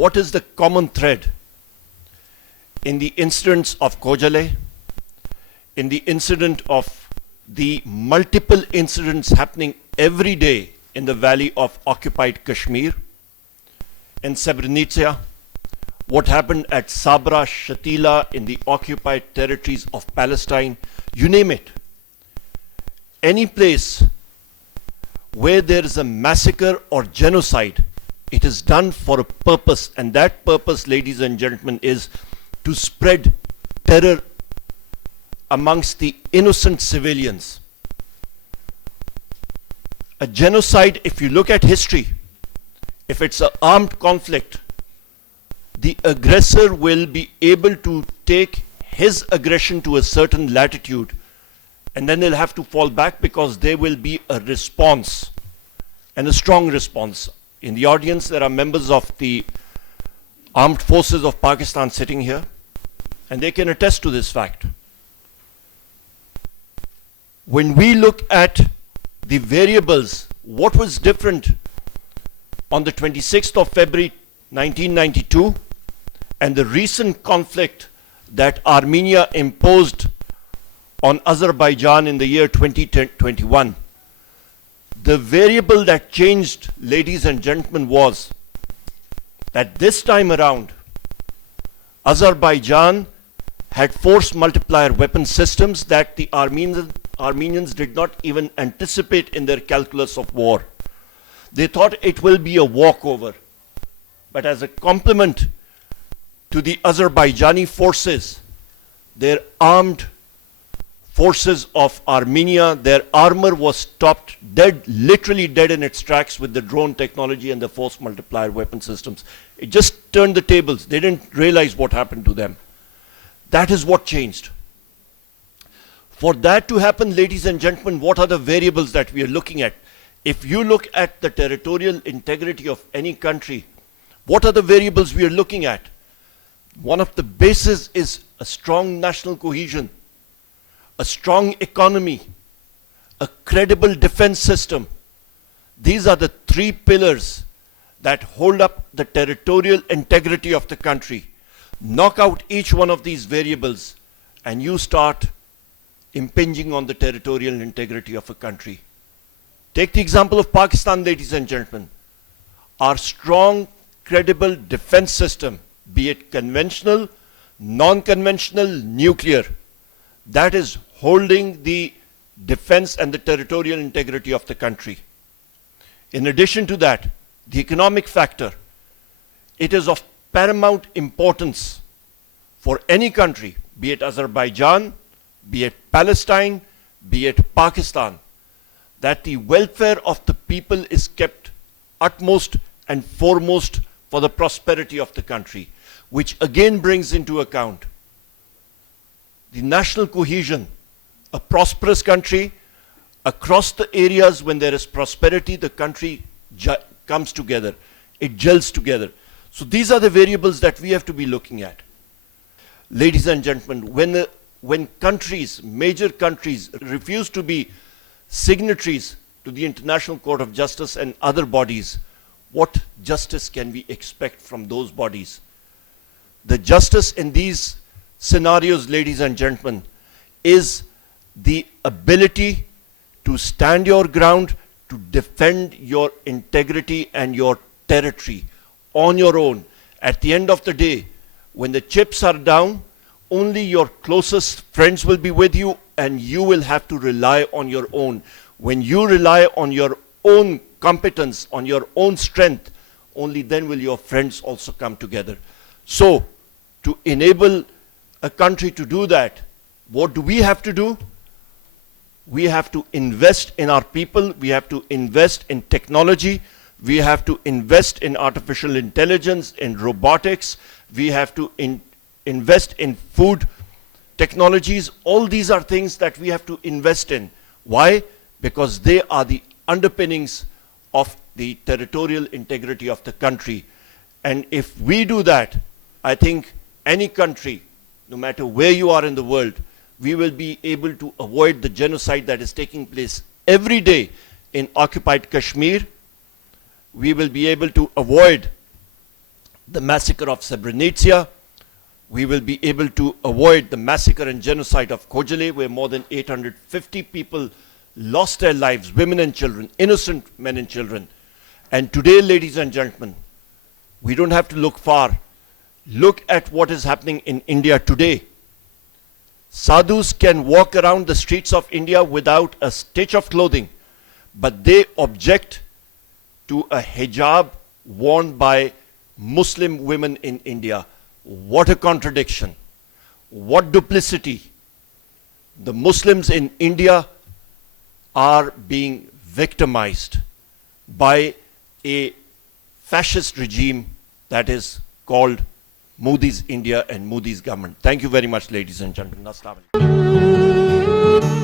what is the common thread in the incidents of Khojaly, in the incident of the multiple incidents happening every day in the valley of occupied Kashmir, in Srebrenica, what happened at Sabra, Shatila in the occupied territories of Palestine, you name it. Any place where there is a massacre or genocide, it is done for a purpose, and that purpose, ladies and gentlemen, is to spread terror amongst the innocent civilians. A genocide, if you look at history, if it's an armed conflict, the aggressor will be able to take his aggression to a certain latitude, and then they'll have to fall back because there will be a response, and a strong response. In the audience, there are members of the armed forces of Pakistan sitting here, and they can attest to this fact. When we look at the variables, what was different on the 26th of February 1992 and the recent conflict that Armenia imposed on Azerbaijan in the year 2021, the variable that changed, ladies and gentlemen, was that this time around, Azerbaijan had force multiplier weapon systems that the Armenians did not even anticipate in their calculus of war. They thought it will be a walkover. But as a complement to the Azerbaijani forces, their armed forces of Armenia, their armor was stopped dead, literally dead in its tracks with the drone technology and the force multiplier weapon systems. It just turned the tables. They didn't realize what happened to them. That is what changed. For that to happen, ladies and gentlemen, what are the variables that we are looking at? If you look at the territorial integrity of any country, what are the variables we are looking at? One of the bases is a strong national cohesion, a strong economy, a credible defense system. These are the three pillars that hold up the territorial integrity of the country. Knock out each one of these variables and you start impinging on the territorial integrity of a country. Take the example of Pakistan, ladies and gentlemen. Our strong, credible defense system, be it conventional, non-conventional, nuclear, that is holding the defense and the territorial integrity of the country. In addition to that, the economic factor, it is of paramount importance for any country, be it Azerbaijan, be it Palestine, be it Pakistan, that the welfare of the people is kept utmost and foremost for the prosperity of the country, which again brings into account the national cohesion. A prosperous country, across the areas when there is prosperity, the country comes together, it gels together. So these are the variables that we have to be looking at. Ladies and gentlemen, when countries, major countries, refuse to be signatories to the International Court of Justice and other bodies, what justice can we expect from those bodies? The justice in these scenarios, ladies and gentlemen, is the ability to stand your ground, to defend your integrity and your territory on your own. At the end of the day, when the chips are down, only your closest friends will be with you and you will have to rely on your own. When you rely on your own competence, on your own strength, only then will your friends also come together. So, to enable a country to do that, what do we have to do? We have to invest in our people, we have to invest in technology, we have to invest in artificial intelligence, in robotics, we have to invest in food technologies. All these are things that we have to invest in. Why? Because they are the underpinnings of the territorial integrity of the country. And if we do that, I think any country, no matter where you are in the world, we will be able to avoid the genocide that is taking place every day in occupied Kashmir. We will be able to avoid the massacre of Srebrenica. We will be able to avoid the massacre and genocide of Khojaly, where more than 850 people lost their lives, women and children, innocent men and children. And today, ladies and gentlemen, we don't have to look far. Look at what is happening in India today. Sadhus can walk around the streets of India without a stitch of clothing, but they object to a hijab worn by Muslim women in India. What a contradiction. What duplicity. The Muslims in India are being victimized by a fascist regime that is called Modi's India and Modi's government. Thank you very much, ladies and gentlemen. Assalamu alaikum.